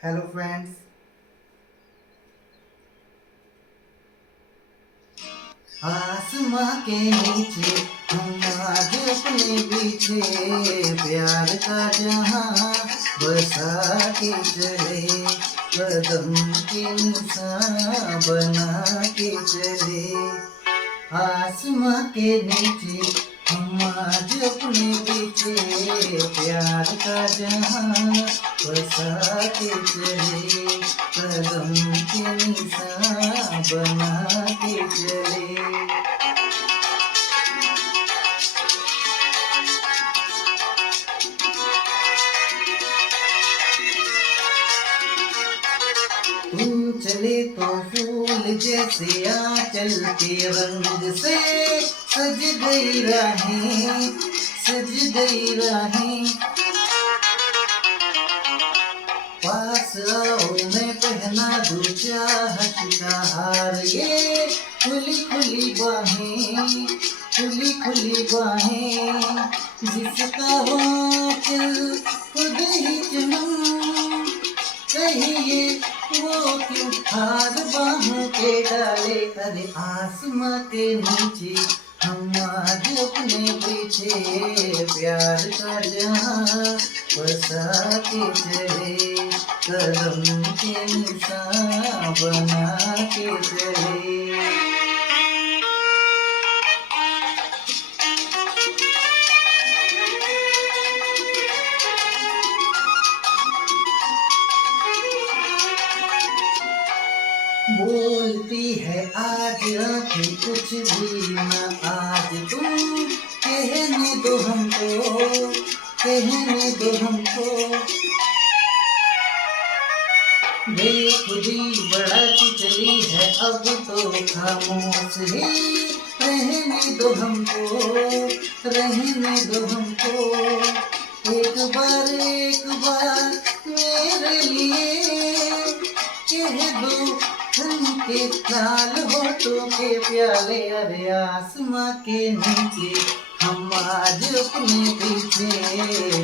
Hello friends. आसमां के नीचे हम आज अपने पीछे प्यार का जहां बसा के चले, कदम के निशान बना के चले। आसमां के नीचे हम आज अपने पीछे प्यार का जहां बसा के चले, कदम के निशान बना के चले। तुम चले तो फूल जैसे आंचल के रंग से सज गई राहें, सज गई राहें। पास आओ मैं पहना दूं चाहत का हार, ये खुली खुली बाहें, खुली खुली बाहें। जिसका हो चल खुद ही चुनूं, कहिए वो क्यों हार बाहों के डाले। अरे आसमां के नीचे हम आज अपने पीछे प्यार का जहां बसा के चले, कदम के निशान बना के चले। बोलती है आज आंखें कुछ भी न आज तुम, कहने दो हमको, कहने दो हमको। बेखुदी बढ़ती चली है अब तो खामोश ही रहने दो हमको, रहने दो हमको। एक बार मेरे लिए कह दो के लाल होठों के प्याले। अरे आसमां के नीचे हम आज अपने पीछे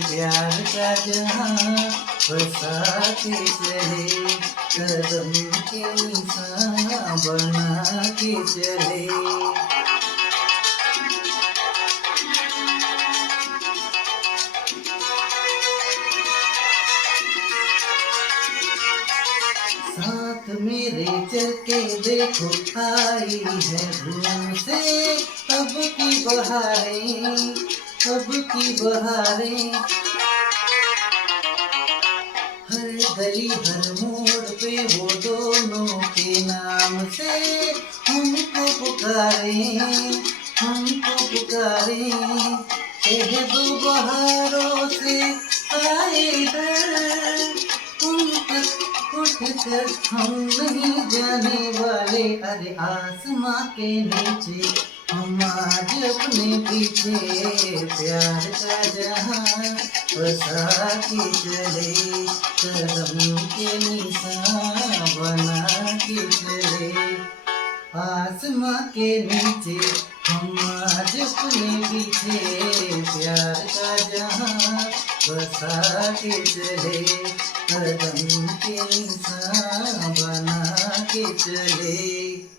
प्यार का जहां बसा के चले, कदम के निशान बना के चले। साथ मेरे चल के देखो आई है धूम से अब की बहारें, अब की बहारें। हर गली हर मोड़ पे वो दोनों के नाम से हमको पुकारे, हमको पुकारे। कह दो बहारों से आए डर उन तक उठकर हम नहीं जाने वाले। अरे आसमां के नीचे हम आज अपने पीछे प्यार का जहां बसा के चले, कदम के निशान बना के चले। आसमां के नीचे हम आज अपने पीछे प्यार का जहां बसा के चले, कदम के निशान बना के चले।